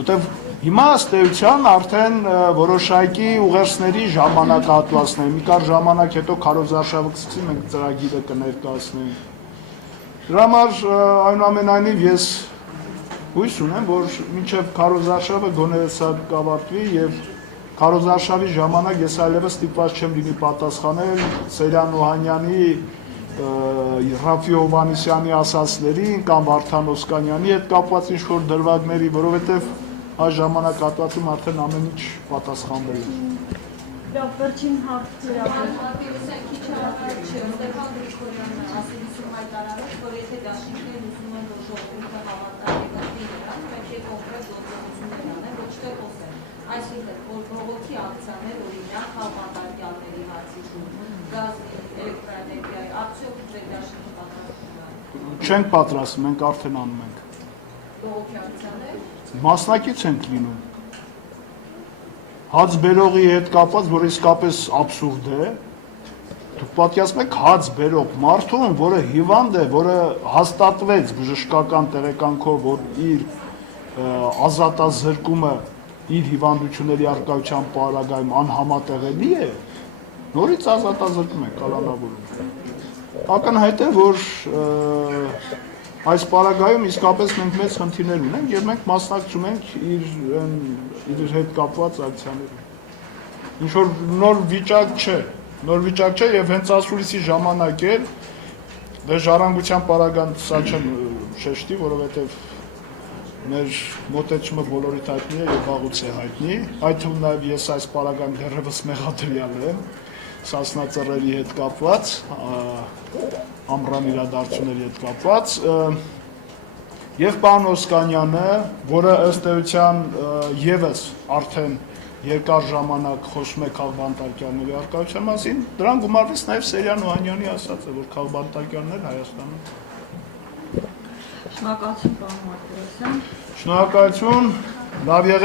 Որտեւ հիմա ըստ էության արդեն որոշակի ուղերձների ժամանակահատվածներ, մի կարճ ժամանակ հետո քարոզարշավը կսկսի, մենք ծրագիրը կներկայացնենք։ Դրա համար այնուամենայնիվ ես հույս ունեմ, որ մինչև քարոզարշավը գոնե սա կավարտվի եւ քարոզարշավի ժամանակ ես այլևս ստիպված չեմ լինի պատասխանել Սերյան Օհանյանի, Ռաֆի Հովհաննիսյանի ասածներին կամ Վարդան Օսկանյանի հետ կապված ինչ-որ դրվագների, որովհետեւ այս ժամանակահատվածում արդեն ամեն ինչ պատասխանվել է։ Լավ, վերջին հարցը հայտարարեց, որ եթե դաշինքներն ուզում են որ ժողովուրդը հավատալի գտնի նրանց, պետք է կոնկրետ գործողություններ անեն, ոչ թե խոսեն։ Այսինքն, որ բողոքի ակցիաներ, օրինակ, հավատալիների հարցի շուրջ, գազի, էլեկտրաէներգիայի, արդյոք ձեր դաշինքը պատրաստվում է։ Չենք պատրաստվում, մենք արդեն անում ենք։ Բողոքի ակցիաներ։ Մասնակից ենք լինում։ Հաց բերողի հետ կապված, որ իսկապես աբսուրդ է, դուք պատկերացնում եք հաց բերող մարդուն, որը հիվանդ է, որը հաստատվեց բժշկական տեղեկանքով, որ իր ազատազրկումը իր հիվանդությունների առկայության պարագայում անհամատեղելի է, նորից ազատազրկում է կալանավորում։ Ակնհայտ է, որ այս պարագայում իսկապես մենք մեծ խնդիրներ ունենք եւ մենք մասնակցում ենք իր հետ կապված ակցիաներին։ Ինչ որ նոր վիճակ չէ եւ հենց ասուլիսի ժամանակ էլ դե ժառանգության պարագան սա չեմ շեշտի, որովհետեւ մեր մոտեցումը բոլորիդ հայտնի է եւ վաղուց է հայտնի, այդ թվում նաեւ ես այս պարագան դեռևս մեղադրյալ եմ Սասնա-Ծռերի հետ կապված, ամռան իրադարձությունների հետ կապված, եւ պարոն Օսկանյանը, որը ըստ էության եւս արդեն երկար ժամանակ խոսում է քաղբանտարկյանների արկայության մասին, դրան գումարվեց նաեւ Սերյան Օհանյանի ասածը, որ քաղբանտարկյաններ Հայաստանում։ Շնորհակալություն, պարոն Մարտիրոսյան։ Շնորհակալություն, լավ եղեք։